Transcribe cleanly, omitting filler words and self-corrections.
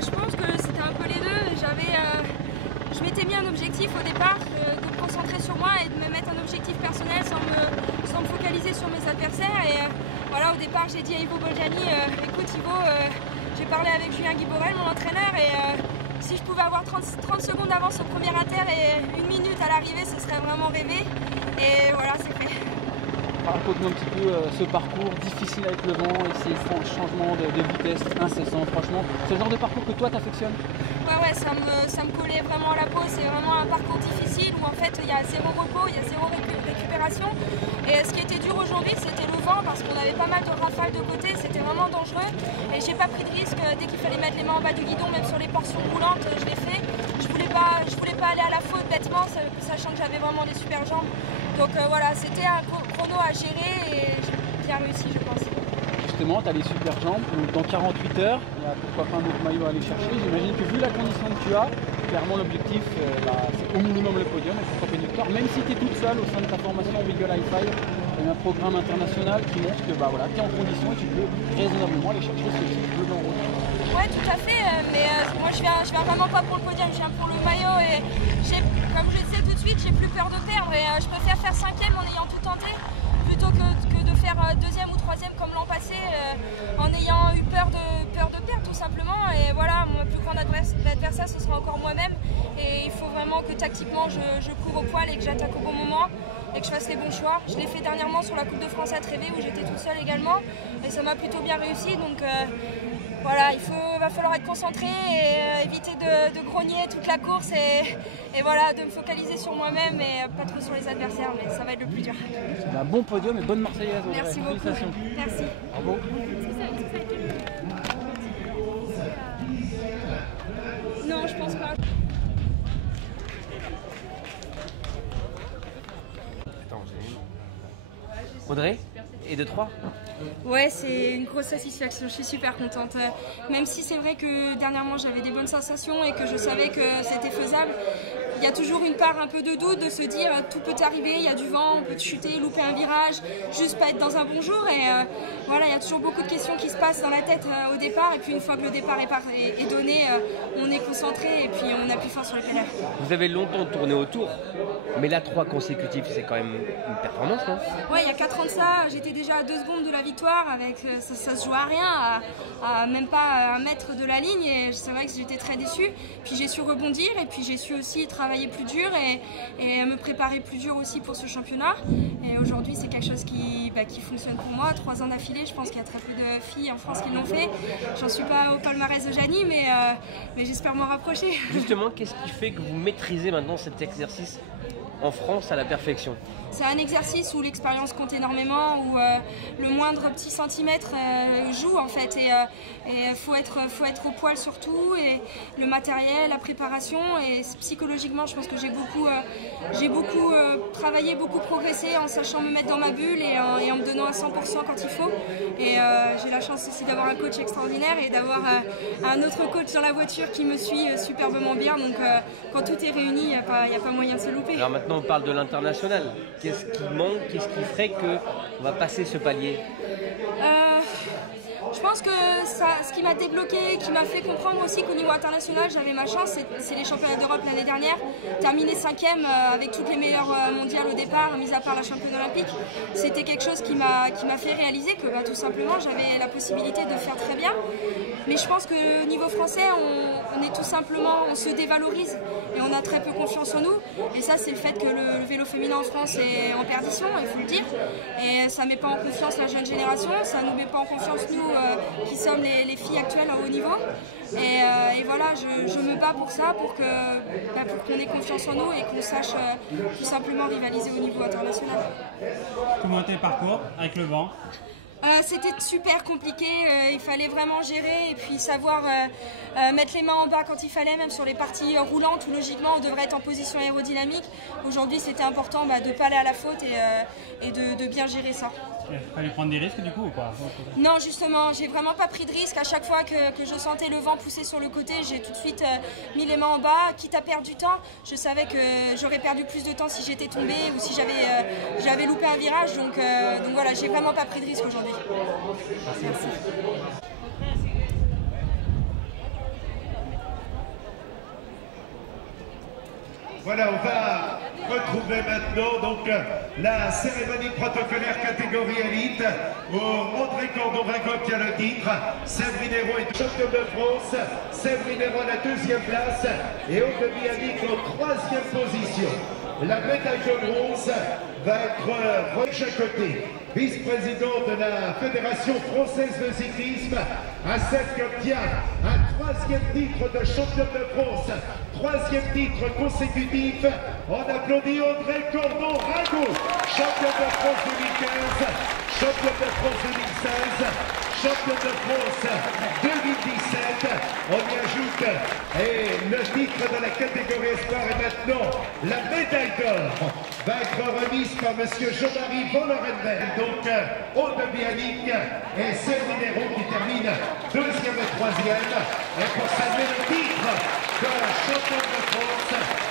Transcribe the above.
Je pense que c'était un peu les deux. Je m'étais mis un objectif au départ, de me concentrer sur moi et de me mettre un objectif personnel sans me focaliser sur mes adversaires. Et voilà, au départ j'ai dit à Ivo Bolgiani, écoute Ivo, j'ai parlé avec Julien Guiborel, mon entraîneur, et si je pouvais avoir 30 secondes d'avance au premier inter et 1 minute à l'arrivée, ce serait vraiment rêvé. Et voilà, c'est fait. Raconte-nous un petit peu ce parcours difficile avec le vent et ces changements de vitesse incessants. Franchement, c'est le genre de parcours que toi t'affectionnes? Ouais, ça me collait vraiment à la peau. C'est vraiment un parcours difficile où en fait il y a zéro repos, il y a zéro récupération. Et ce qui était dur aujourd'hui, c'était le vent parce qu'on avait pas mal de rafales de côté, c'était vraiment dangereux. Et j'ai pas pris de risque dès qu'il fallait mettre les mains en bas du guidon, même sur les portions roulantes, je l'ai fait. Je voulais pas aller à la faute bêtement, sachant que j'avais vraiment des super jambes. Donc voilà, c'était un chrono à gérer et j'ai bien réussi, je pense. Justement, tu as les super jambes, donc dans 48 heures, il y a pourquoi pas un autre maillot à aller chercher. J'imagine que vu la condition que tu as, clairement l'objectif, c'est au minimum le podium et pourquoi pas une victoire. Même si tu es toute seule au sein de ta formation Wiggle Hi-Fi, il y a un programme international qui montre que voilà, tu es en condition et tu peux raisonnablement aller chercher ce titre bleu blanc rouge. Ouais, tout à fait, mais moi je viens vraiment pas pour le podium, je viens pour le maillot et comme je le disais tout de suite, j'ai plus peur de perdre et je préfère faire 5e en ayant tout tenté plutôt que de faire 2e ou 3e comme l'an passé en ayant eu peur de perdre tout simplement. Et voilà, mon plus grand adversaire ce sera encore moi-même et il faut vraiment que tactiquement je cours au poil et que j'attaque au bon moment et que je fasse les bons choix. Je l'ai fait dernièrement sur la Coupe de France à Trévé où j'étais toute seule également et ça m'a plutôt bien réussi, donc voilà, va falloir être concentré et éviter de grogner toute la course et voilà, de me focaliser sur moi-même et pas trop sur les adversaires, mais ça va être le plus dur. Un bon podium et bonne Marseillaise. Merci beaucoup. Merci. Bravo. Non, je pense pas. Audrey, et de 3? Ouais, c'est une grosse satisfaction, je suis super contente. Même si c'est vrai que dernièrement j'avais des bonnes sensations et que je savais que c'était faisable, il y a toujours une part un peu de doute, de se dire tout peut arriver, il y a du vent, on peut chuter, louper un virage, juste pas être dans un bon jour. Et voilà, il y a toujours beaucoup de questions qui se passent dans la tête au départ. Et puis une fois que le départ est donné, on est concentré et puis on appuie fort sur les pédales. Vous avez longtemps tourné autour, mais là 3 consécutifs, c'est quand même une performance, non? Ouais, il y a 4 ans de ça, j'étais déjà à 2 secondes de la victoire, avec ça se joue à rien, à même pas à 1 mètre de la ligne, et c'est vrai que j'étais très déçue. Puis j'ai su rebondir et puis j'ai su aussi travailler plus dur et me préparer plus dur aussi pour ce championnat. Et aujourd'hui c'est quelque chose qui fonctionne pour moi. 3 ans d'affilée, je pense qu'il y a très peu de filles en France qui l'ont fait. J'en suis pas au palmarès de Jani, mais j'espère m'en rapprocher. Justement, qu'est-ce qui fait que vous maîtrisez maintenant cet exercice en France à la perfection? C'est un exercice où l'expérience compte énormément, où le moindre petit centimètre joue en fait, et faut être au poil surtout, et le matériel, la préparation, et psychologiquement je pense que j'ai beaucoup travaillé, beaucoup progressé en sachant me mettre dans ma bulle et en me donnant à 100% quand il faut. Et j'ai la chance aussi d'avoir un coach extraordinaire et d'avoir un autre coach dans la voiture qui me suit superbement bien, donc quand tout est réuni, il n'y a pas moyen de se louper. Alors maintenant on parle de l'international. Qu'est-ce qui manque? Qu'est-ce qui ferait qu'on va passer ce palier? Je pense que ce qui m'a débloqué, qui m'a fait comprendre aussi qu'au niveau international, j'avais ma chance, c'est les championnats d'Europe l'année dernière. Terminer 5e avec toutes les meilleures mondiales au départ, mis à part la championne olympique, c'était quelque chose qui m'a fait réaliser que tout simplement j'avais la possibilité de faire très bien. Mais je pense que au niveau français, on se dévalorise et on a très peu confiance en nous. Et ça, c'est le fait que le vélo féminin en France est en perdition, il faut le dire. Et ça ne met pas en confiance la jeune génération, ça ne nous met pas en confiance nous qui sommes les filles actuelles à haut niveau. Et voilà, je me bats pour ça, pour qu'on ait confiance en nous et qu'on sache tout simplement rivaliser au niveau international. Comment était le parcours avec le vent? C'était super compliqué, il fallait vraiment gérer et puis savoir mettre les mains en bas quand il fallait, même sur les parties roulantes où logiquement on devrait être en position aérodynamique. Aujourd'hui c'était important de ne pas aller à la faute et de bien gérer ça. Il fallait prendre des risques du coup ou pas? Non, justement, j'ai vraiment pas pris de risque. À chaque fois que je sentais le vent pousser sur le côté, j'ai tout de suite mis les mains en bas, quitte à perdre du temps. Je savais que j'aurais perdu plus de temps si j'étais tombée ou si j'avais loupé un virage. Donc voilà, j'ai vraiment pas pris de risque aujourd'hui. Merci. Voilà, on va retrouver maintenant donc la cérémonie protocolaire catégorie élite où André Cordon-Ragot qui a le titre, Sévrinero est champion de France, Sévrinero à la 2e place et Aude Bianic en 3e position. La médaille de bronze va être Roger Côté, vice-président de la Fédération française de cyclisme, à celle qui obtient un 3e titre de champion de France, 3e titre consécutif. On applaudit André Cordon-Ragot, champion de France 2015, champion de France 2016, champion de France 2017. On y ajoute le titre de la catégorie espoir et maintenant la médaille d'or va être remise par M. Jean-Marie Van Lorenberg. Donc Aude Bianic et Sévrinero qui terminent 2e et 3e. Et pour saluer le titre de champion de France,